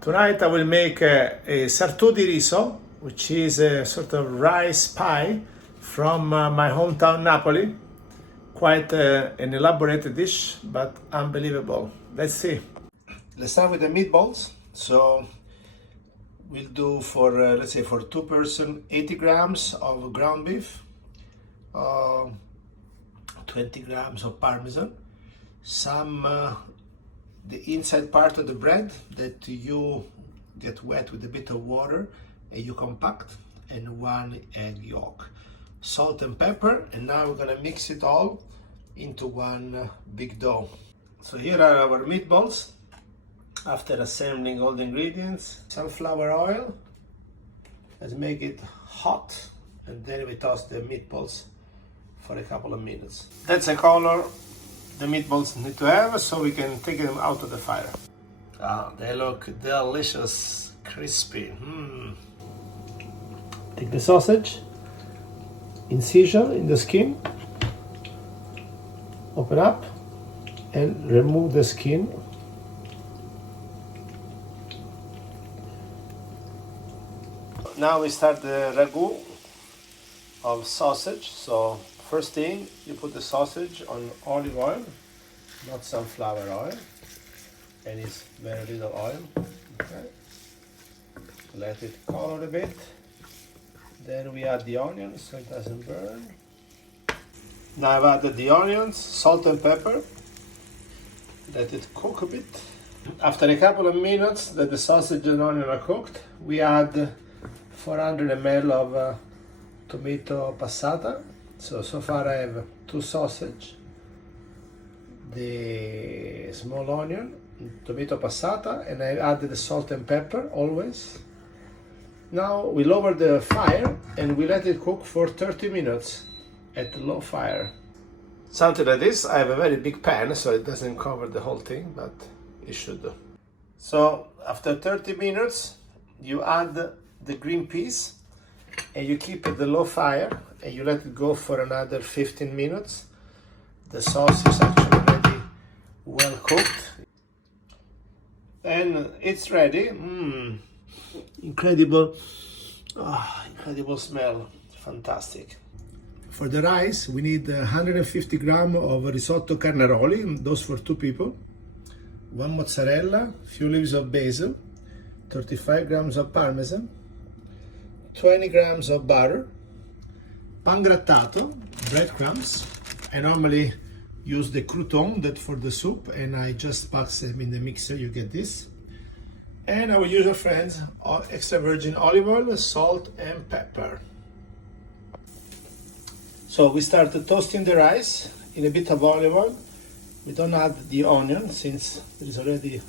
Tonight I will make a sartu di riso, which is a sort of rice pie from my hometown Napoli. Quite an elaborate dish, but unbelievable. Let's see. Let's start with the meatballs. So we'll do for, let's say for 2 person, 80 grams of ground beef, 20 grams of parmesan, some the inside part of the bread that you get wet with a bit of water and you compact, and 1 egg yolk, salt and pepper, and now we're gonna mix it all into one big dough. So here are our meatballs. After assembling all the ingredients, sunflower oil, let's make it hot, and then we toss the meatballs for a couple of minutes. That's the color the meatballs need to have, so we can take them out of the fire. They look delicious, crispy. Take the sausage, incision in the skin, open up and remove the skin. Now we start the ragu of sausage. So first thing, you put the sausage on olive oil, not sunflower oil, and it's very little oil. Okay. Let it color a bit. Then we add the onions so it doesn't burn. Now I've added the onions, salt and pepper. Let it cook a bit. After a couple of minutes that the sausage and onion are cooked, we add 400 ml of tomato passata. So far I have 2 sausage, the small onion, tomato passata, and I added the salt and pepper always. Now we lower the fire and we let it cook for 30 minutes at low fire. Something like this. I have a very big pan, so it doesn't cover the whole thing, but it should do. So after 30 minutes, you add the green peas and you keep it at the low fire and you let it go for another 15 minutes. The sauce is actually already well cooked and it's ready. Incredible, incredible smell, fantastic. For the rice, we need 150 grams of risotto Carnaroli, those for 2 people, 1 mozzarella, few leaves of basil, 35 grams of parmesan, 20 grams of butter, pan grattato, breadcrums. I normally use the crouton that for the soup, and I just pass them in the mixer. You get this. And our usual friends, extra virgin olive oil, salt and pepper. So we start toasting the rice in a bit of olive oil. We don't add the onion since there is already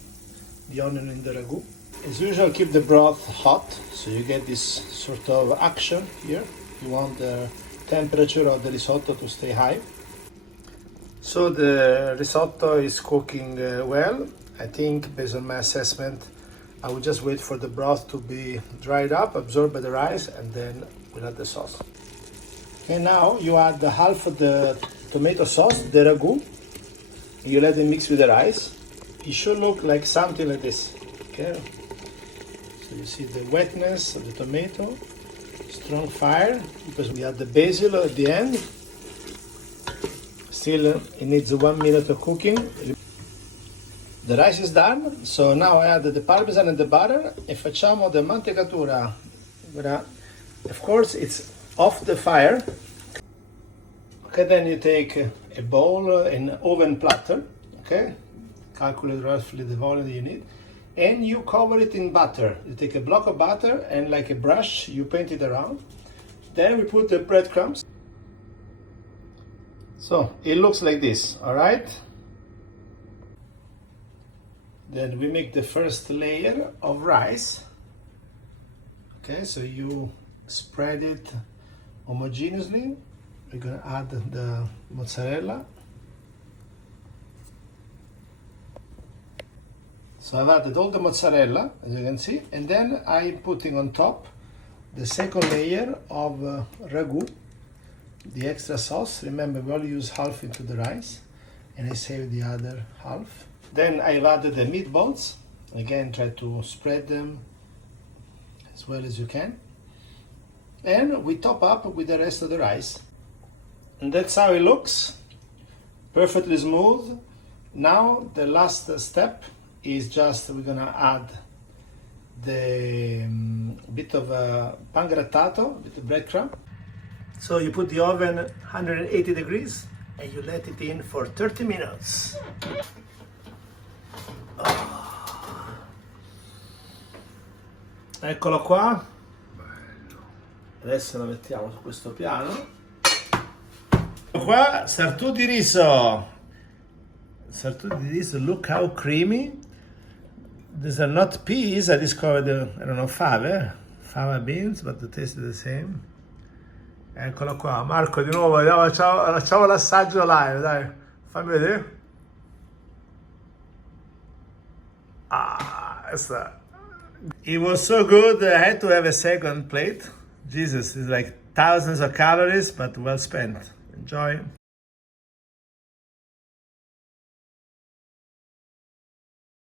the onion in the ragu. As usual, keep the broth hot, so you get this sort of action here. You want the temperature of the risotto to stay high. So the risotto is cooking well. I think, based on my assessment, I will just wait for the broth to be dried up, absorbed by the rice, and then we'll add the sauce. Okay, now you add the half of the tomato sauce, the ragu, and you let it mix with the rice. It should look like something like this. Okay. So you see the wetness of the tomato, strong fire, because we add the basil at the end. Still, it needs 1 minute of cooking. The rice is done, so now I add the parmesan and the butter e facciamo the mantecatura. Of course, it's off the fire. Okay, then you take a bowl, an oven platter, okay? Calculate roughly the volume that you need. And you cover it in butter. You take a block of butter and like a brush, you paint it around. Then we put the breadcrumbs. So it looks like this, all right? Then we make the first layer of rice. Okay, so you spread it homogeneously. We're gonna add the mozzarella. So I've added all the mozzarella, as you can see, and then I'm putting on top the second layer of ragu, the extra sauce. Remember, we only use half into the rice, and I save the other half. Then I've added the meatballs, Again, try to spread them as well as you can. And we top up with the rest of the rice. And that's how it looks. Perfectly smooth. Now the last step is just we're gonna add the bit of pan grattato with the breadcrumb. So you put the oven 180 degrees and you let it in for 30 minutes. Eccolo qua. Adesso lo mettiamo su questo piano. Qua sartu di riso. Sartu di riso, look how creamy. These are not peas, I discovered, I don't know, fava beans, but the taste is the same. Eccolo qua, Marco, di nuovo, facciamo l'assaggio live, dai, fammi vedere. It was so good, I had to have a second plate. Jesus, it's like thousands of calories, but well spent. Enjoy.